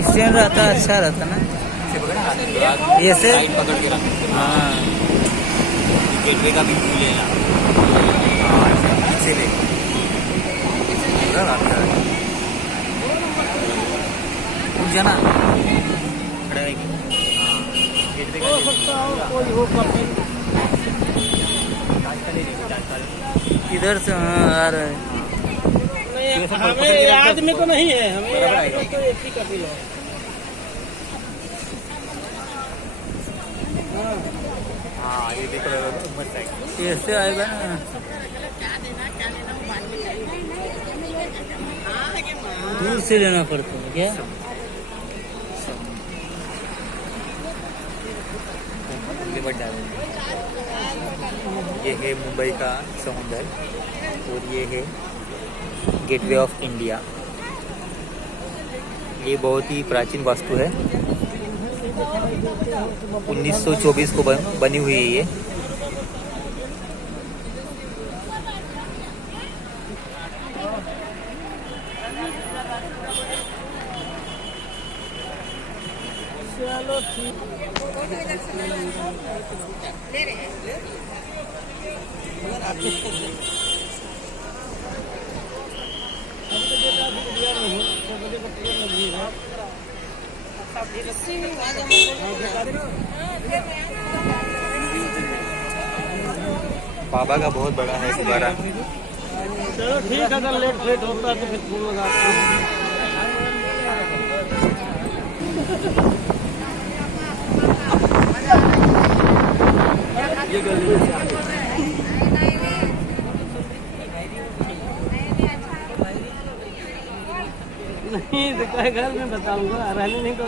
Stand रहता अच्छा रहता ना, ये से पकड़ के रखो। हाँ गेटवे का भी व्यू लेना। पीछे ले जाना खड़ा है। गेटवे इधर से हाँ आ रहा है। हमें याद में तो नहीं है, हमें याद में तो एक ही कपिल है। हाँ ये देखो मस्त है। ऐसे आएगा ना, दूर से लेना पड़ता है क्या? ये है मुंबई का समुंदर और ये है गेटवे ऑफ इंडिया। ये बहुत ही प्राचीन वास्तु है, 1924 को बनी हुई है ये। चलो ठीक। बाबा का बहुत बड़ा है गुब्बारा। चलो ठीक है, अगर लेट फेट होता है तो फिर फूल लगाते हैं। ये गली नहीं दिखा, घर में बताऊंगा, रहने नहीं तो